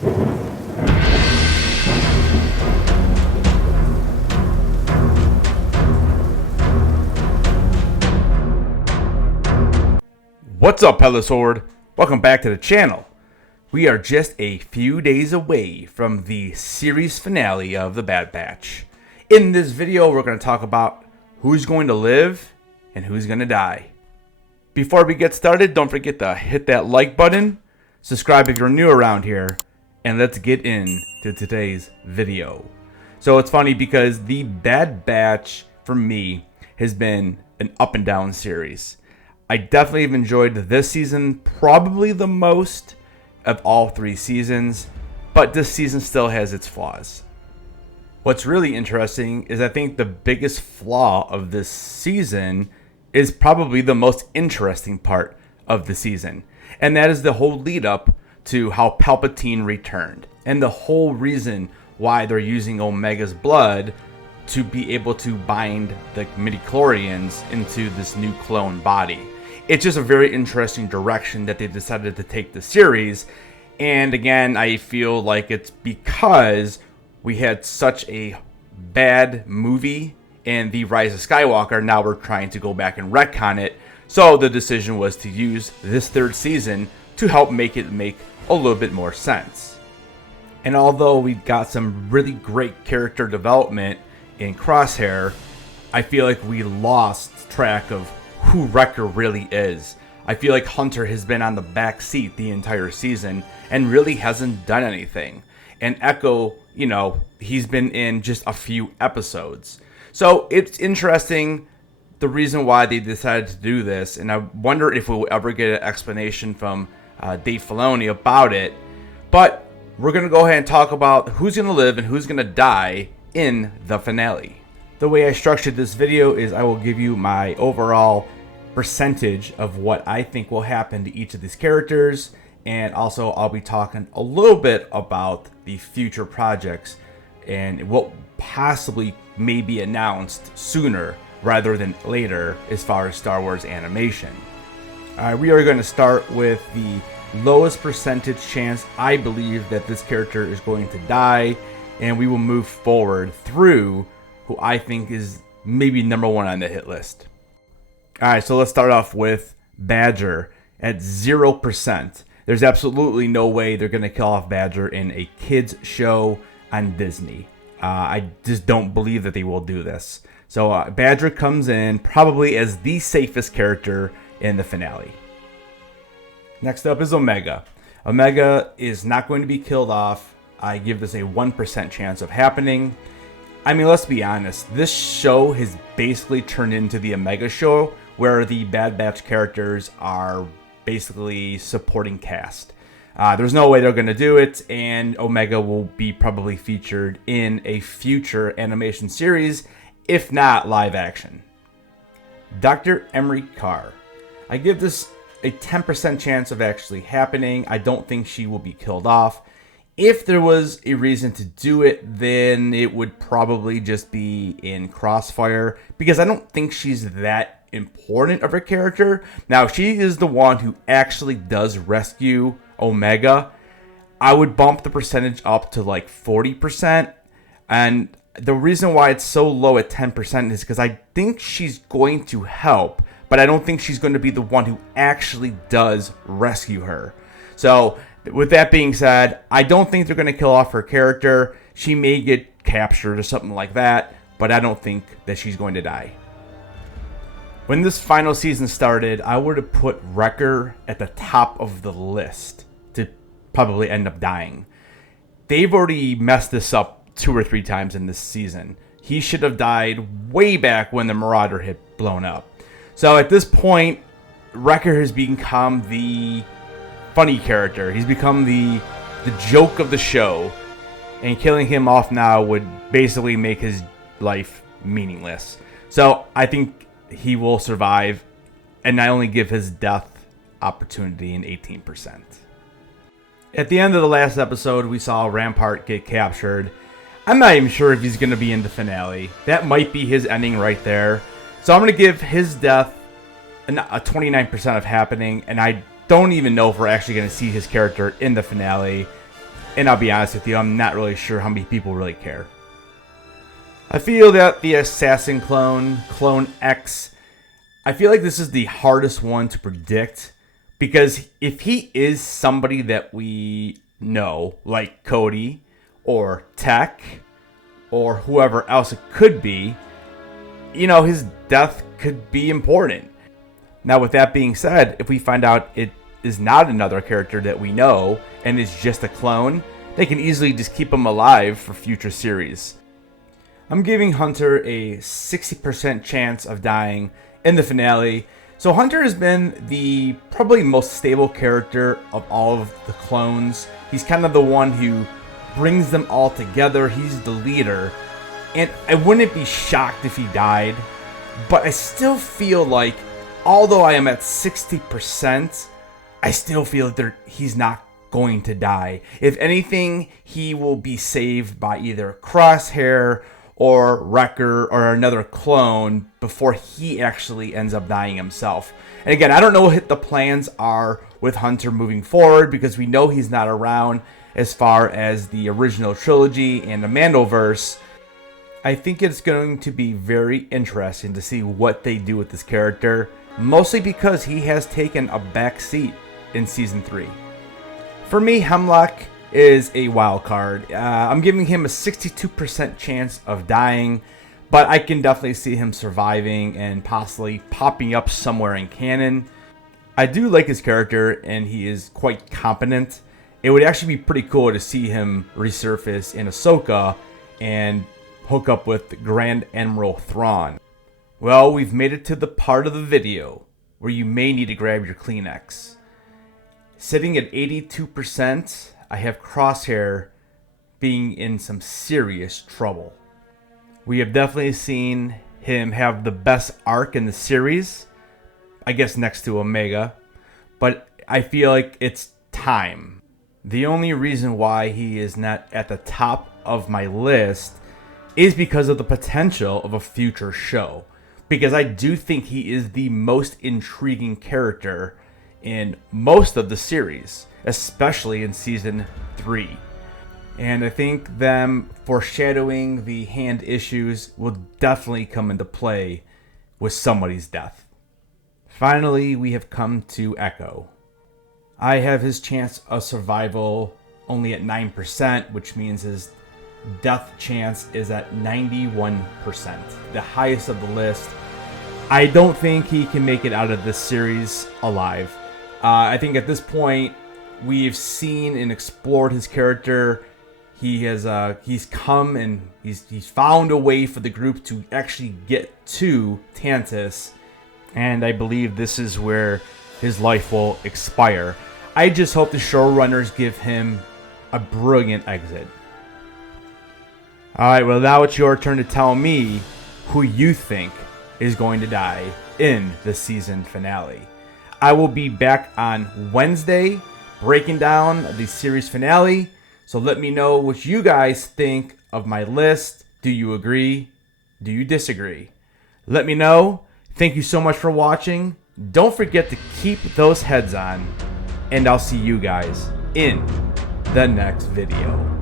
What's up, Pelisword? Welcome back to the channel. We are just a few days away from the series finale of The Bad Batch. In this video, we're going to talk about who's going to live and who's going to die. Before we get started, don't forget to hit that like button, subscribe if you're new around here, and let's get into today's video. So it's funny because The Bad Batch, for me, has been an up and down series. I definitely have enjoyed this season probably the most of all 3 seasons, but this season still has its flaws. What's really interesting is I think the biggest flaw of this season is probably the most interesting part of the season, and that is the whole lead up to how Palpatine returned, and the whole reason why they're using Omega's blood to be able to bind the midichlorians into this new clone body. It's just a very interesting direction that they decided to take the series. And again, I feel like it's because we had such a bad movie in The Rise of Skywalker. Now we're trying to go back and retcon it. So the decision was to use this 3rd season to help make it make a little bit more sense. And although we got some really great character development in Crosshair, I feel like we lost track of who Recker really is. I feel like Hunter has been on the back seat the entire season and really hasn't done anything. And Ekko, he's been in just a few episodes. So it's interesting the reason why they decided to do this, and I wonder if we'll ever get an explanation from Dave Filoni about it. But we're going to go ahead and talk about who's going to live and who's going to die in the finale. The way I structured this video is I will give you my overall percentage of what I think will happen to each of these characters, and also I'll be talking a little bit about the future projects and what possibly may be announced sooner rather than later as far as Star Wars animation. We are going to start with the lowest percentage chance I believe that this character is going to die, and we will move forward through who I think is maybe number 1 on the hit list. Alright, so let's start off with Badger at 0%. There's absolutely no way they're going to kill off Badger in a kids show on Disney. I just don't believe that they will do this. So Badger comes in probably as the safest character in the finale. Next up is Omega. Omega is not going to be killed off. I give this a 1% chance of happening. I mean, let's be honest. This show has basically turned into the Omega show, where the Bad Batch characters are basically supporting cast. There's no way they're going to do it, and Omega will be probably featured in a future animation series, if not live action. Dr. Emery Carr. I give this a 10% chance of actually happening. I don't think she will be killed off. If there was a reason to do it, then it would probably just be in Crossfire, because I don't think she's that important of a character. Now, she is the one who actually does rescue Omega. I would bump the percentage up to like 40%, and the reason why it's so low at 10% is because I think she's going to help, but I don't think she's going to be the one who actually does rescue her. So with that being said, I don't think they're going to kill off her character. She may get captured or something like that, but I don't think that she's going to die. When this final season started, I would have put Recker at the top of the list to probably end up dying. They've already messed this up 2 or 3 times in this season. He should have died way back when the Marauder had blown up. So at this point, Recker has become the funny character. He's become the joke of the show, and killing him off now would basically make his life meaningless. So I think he will survive, and I only give his death opportunity an 18%. At the end of the last episode, we saw Rampart get captured. I'm not even sure if he's going to be in the finale. That might be his ending right there. So I'm going to give his death a 29% of happening, and I don't even know if we're actually going to see his character in the finale. And I'll be honest with you, I'm not really sure how many people really care. I feel that the assassin clone, Clone X, I feel like this is the hardest one to predict. Because if he is somebody that we know, like Cody or Tech or whoever else it could be, you know, his death could be important. Now, with that being said, if we find out it is not another character that we know and is just a clone, they can easily just keep him alive for future series. I'm giving Hunter a 60% chance of dying in the finale. So Hunter has been the probably most stable character of all of the clones. He's kind of the one who brings them all together. He's the leader. And I wouldn't be shocked if he died. But I still feel like, although I am at 60%, I still feel that he's not going to die. If anything, he will be saved by either Crosshair or Recker or another clone before he actually ends up dying himself. And again, I don't know what the plans are with Hunter moving forward, because we know he's not around as far as the original trilogy and the Mandoverse. I think it's going to be very interesting to see what they do with this character, mostly because he has taken a back seat in Season 3. For me, Hemlock is a wild card. I'm giving him a 62% chance of dying, but I can definitely see him surviving and possibly popping up somewhere in canon. I do like his character, and he is quite competent. It would actually be pretty cool to see him resurface in Ahsoka and hook up with Grand Admiral Thrawn. Well, we've made it to the part of the video where you may need to grab your Kleenex. Sitting at 82%, I have Crosshair being in some serious trouble. We have definitely seen him have the best arc in the series, I guess next to Omega, but I feel like it's time. The only reason why he is not at the top of my list is because of the potential of a future show. Because I do think he is the most intriguing character in most of the series, especially in Season 3. And I think them foreshadowing the hand issues will definitely come into play with somebody's death. Finally, we have come to Ekko. I have his chance of survival only at 9%, which means his death chance is at 91%, the highest of the list. I don't think he can make it out of this series alive. I think at this point, we've seen and explored his character. He's come and he's found a way for the group to actually get to Tantus, and I believe this is where his life will expire. I just hope the showrunners give him a brilliant exit. Alright, well now it's your turn to tell me who you think is going to die in the season finale. I will be back on Wednesday breaking down the series finale. So let me know what you guys think of my list. Do you agree? Do you disagree? Let me know. Thank you so much for watching. Don't forget to keep those heads on. And I'll see you guys in the next video.